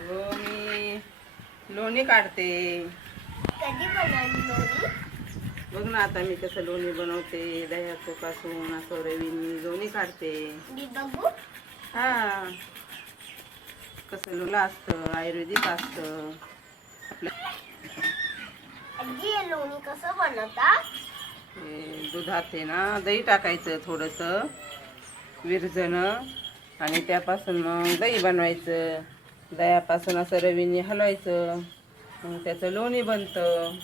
अगं मी लोणी काढते. कधी बनवली लोणी? बघ ना आता मी कसं लोणी बनवते. दह्याचं पासून असं रवीनी लोणी काढते. मी बघू. हा, कसं लोला असतं, आयुर्वेदिक असतं. आजी हे लोणी कसं बनवतात? दुधात आहे ना दही टाकायचं थोडंसं विरजणं आणि त्यापासून मग दही बनवायचं. दह्यापासून असं रवीने हलवायचं, मग त्याचं लोणी बनतं.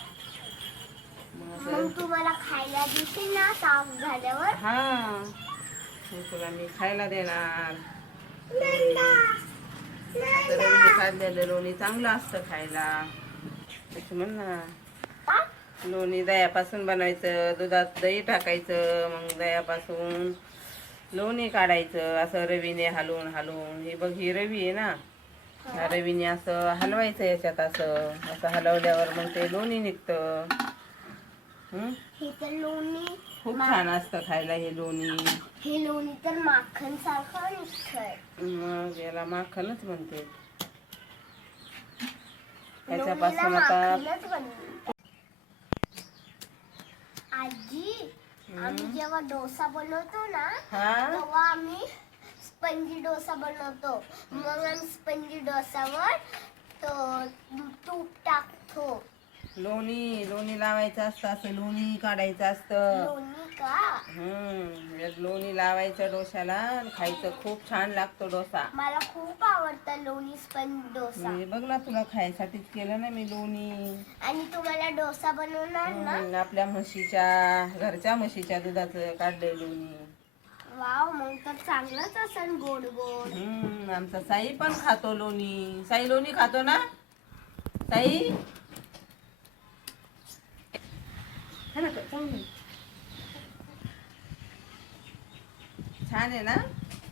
मग तुम्हाला खायला देशील ना साफ झाल्यावर? हा, मग तुला मी खायला देणार. रवीने काढलेलं लोणी चांगलं असतं खायला. त्याची म्हण ना, लोणी दह्यापासून बनवायचं. दुधात दही टाकायचं, मग दह्यापासून लोणी काढायचं असं रवीने हलवून हलवून. ही बघ, ही रवी आहे ना, ह्या रवीने असं हलवायचं याच्यात. असं असं हलवल्यावर मग ते लोणी निघतं. हे तर लोणी खूप छान असतं खायला हे लोणी. हे लोणी तर माखन सारखं निघतंय. मग याला माखनच म्हणते. लोणीला त्याच्यापासून आता माखनच बनवतात. आजी, आम्ही जेव्हा डोसा बनवतो ना, तेव्हा आम्ही स्पंजी डोसा बनवतो. मग आम्ही स्पंजी डोसावर तूप टाकतो. लोणी लावायचं असतं. असं लोणी काढायचं असतं. लोणी का? लोणी लावायचं डोशाला, खायचं. खूप छान लागतो डोसा. मला खूप आवडतं लोणी स्पंज डोसा. बघ ना, तुला खायसाठीच केलं ना मी लोणी. आणि तुम्हाला डोसा बनवणार ना? आपल्या म्हशीच्या, घरच्या म्हशीच्या दुधाचं काढलंय लोणी. वाव, मग तर चांगलंच असेल गोड गोड. आमचा साई पण खातो लोणी. साई लोणी खातो ना साई? छान आहे ना?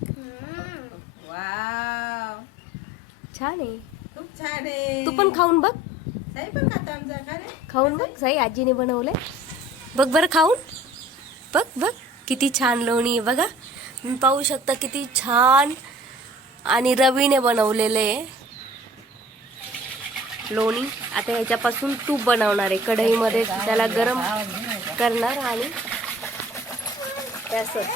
वाव, छान आहे. खूप छान आहे. तू पण खाऊन बघ. साई पण खातो आमचा. का रे? खाऊन बघ, साई आजीने बनवलंय. बघ बरं खाऊन. बघ बघ किती छान लोणी आहे बघा. तुम्ही पाहू शकता किती छान आणि रवीने बनवलेलं आहे लोणी. आता ह्याच्यापासून तूप बनवणार आहे. कढईमध्ये त्याला गरम करणार आणि त्याचं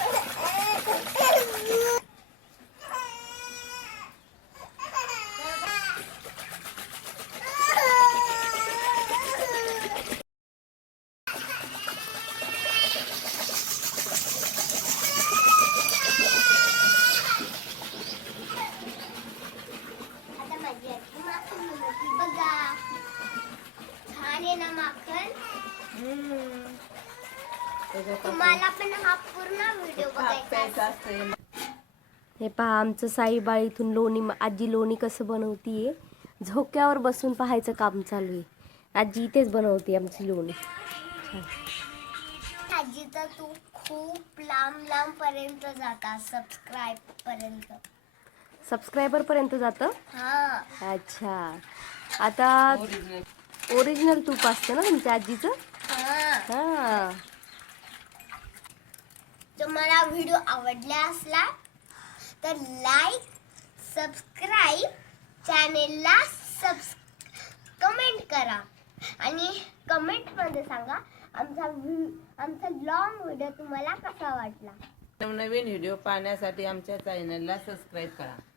आता माझी आजी माखन बनवते बघा. छान आहे ना माखन? तुम्हाला पण हा पूर्ण व्हिडिओ बघायचा असते. हे पहा, आमचं साईबाळ इथून लोणी, आजी लोणी कसं बनवतीये झोक्यावर बसून पाहायचं काम चालू आहे. आजी इथेच बनवते आमची लोणी. आजी तर तू खूप लांब पर्यंत जाता, सबस्क्रायबर पर्यंत जातं. हा, अच्छा, आता ओरिजिनल तूप असतं ना तुमच्या आजीचं. हा. तुम्हाला व्हिडिओ आवडला असला तर लाईक, सबस्क्राईब, चॅनेलला कमेंट करा आणि कमेंटमध्ये सांगा आमचा लॉंग व्हिडिओ तुम्हाला कसा वाटला. नवीन व्हिडिओ पाहण्यासाठी आमच्या चॅनलला सबस्क्राईब करा.